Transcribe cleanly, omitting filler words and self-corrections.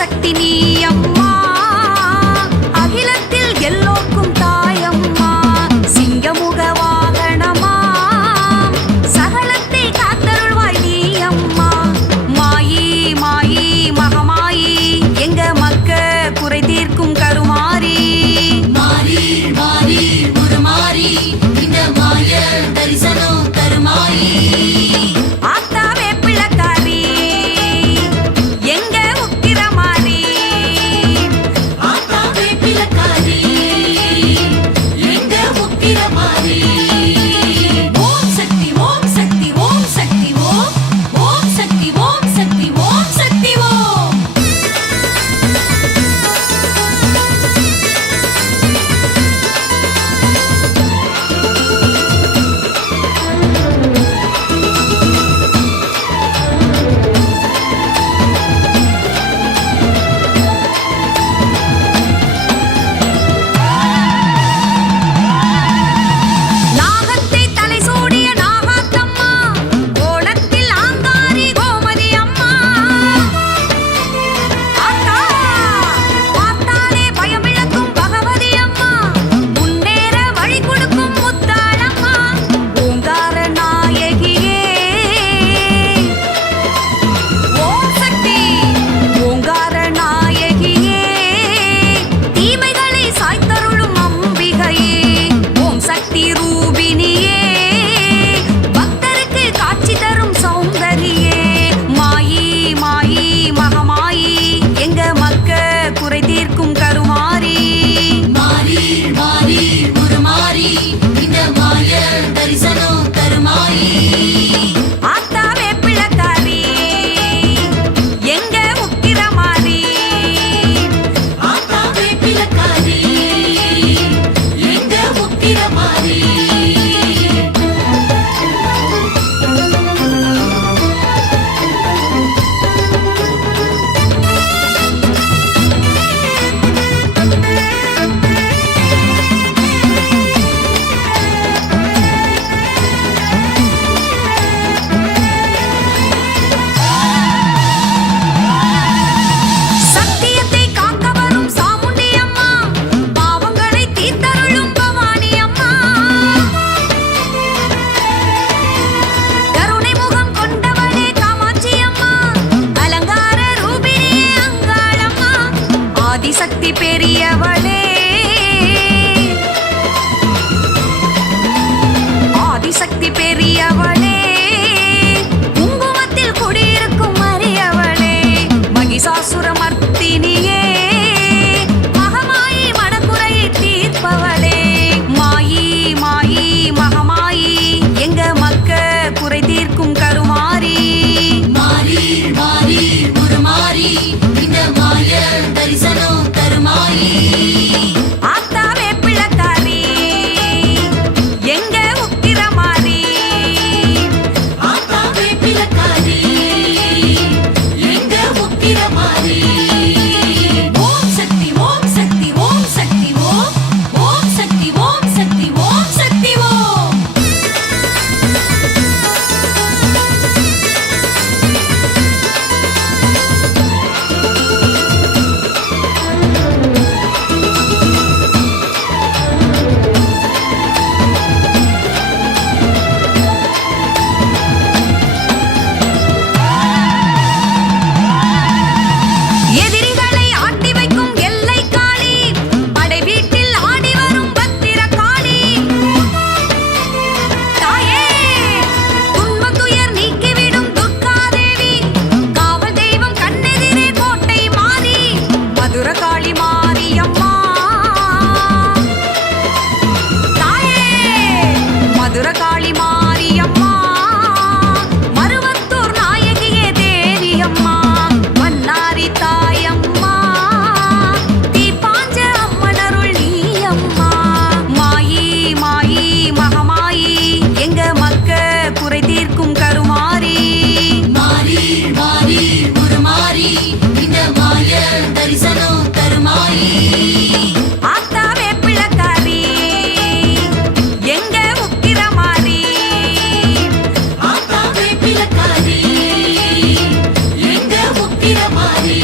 ஆதிசக்தி நீ அம்மா, அகிலத்தில் எல்லோர்க்கும் தாயம்மா. சிங்கமுக வாகனமா, சகலத்தை காத்தருள்வாய் நீ அம்மா. மாயி மாயி மகமாயி, எங்க மக்க குறை தீர்க்கும் கருமாரி. மாரி மாரி உருமாறி, இந்த மாய தரிசனம் கருமாயி. ஆத்தாவே பிள்ளைக்காரி, எங்க உக்கிரமாரி. ஆத்தாவே பிள்ளைக்காரி, எங்க உக்கிரமாரி. ஓம் சக்தி ஓம் சக்தி ஓம் சக்தி ஓம். ஓம் சக்தி ஓம் சக்தி ஓம் சக்தி ஓம். நாகத்தை தலை சூடிய நாகாத்தம்மா, கோலத்தில் ஆங்காரி கோமதி அம்மா. ஆத்தா பார்த்தாலே பயமிழக்கும் பகவதி அம்மா, முன்னேற வழி கொடுக்கும் முத்தாளம்மா. ஓங்கார நாயகியே ஓம் சக்தி, ஓங்கார நாயகியே, தீமைகளை சாய்த்தருளும் அம்பிகையே. ஓம் சக்தி ரூபினியே, பக்தருக்கு காட்சி தரும் சௌந்தரியே. மாயி மாயி மகமாயி, எங்க மக்க குறை தீர்க்கும் கருமாரி. மாரி மாரி உருமாறி, இந்த மாய தரிசனம் கருமாயி. ஆத்தாவே பிள்ளைக்காரி, எங்க உக்கிரமாரி. ஆத்தாவே பிள்ளைக்காரி, எங்க உக்கிரமாரி. சத்தியத்தை காக்க வரும் சாமுண்டி அம்மா, பாவங்களை தீர்த்தருளும் பவானி அம்மா. கருணை முகம் கொண்டவளே காமாட்சி அம்மா, அலங்கார ரூபினியே அங்காளம்மா. ஆதிசக்தி பெரியவளே, ஆதிசக்தி பெரியவளே, குங்குமத்தில் குடியிருக்கும் அரியவளே. மகிஷாசுரமர்த்தினியே, மகமாயி மனக்குறையை தீர்ப்பவளே. மாயி மாயி மகமாயி, எங்க மக்க குறை தீர்க்கும் கருமாரி. மாரி மாரி உருமாறி, இந்த மாய தரிசனம் கருமாயி. ஆத்தாவே பிள்ளைக்காரி, எங்க உக்கிரமாரி. ஆத்தாவே பிள்ளைக்காரி, எங்க உக்கிரமாரி. ஓம் சக்தி ஓம் சக்தி ஓம் சக்தி ஓம். ஓம் சக்தி ஓம் சக்தி ஓம் சக்தி ஓம். எதிரிகளை ஆட்டி வைக்கும் எல்லை காளி, படை வீட்டில் ஆடி வரும் பத்திர காளி. தாயே துன்பம் துயர் நீக்கிவிடும் துர்காதேவி, காவல் தெய்வம் கண்ணெதிரே கோட்டை மாறி. மதுர காளி மாரியம்மா, தாயே மதுர காளி மாரியம்மா, மருவத்தூர் நாயகியே தேவி அம்மா. மன்னாரி தாயம்மா, தீப்பாஞ்ச அம்மனருள் நீ அம்மா. மாயி மாயி மகமாயி, எங்க மக்க குறை தீர்க்கும் கருமாரி. மாரி மாரி உருமாறி, இந்த மாய தரிசனம் கருமாயி. ஆத்தாவே பிள்ளைக்காரி, எங்க உக்கிரமாரி. ஆத்தாவே பிள்ளைக்காரி, எங்க உக்கிரமாரி.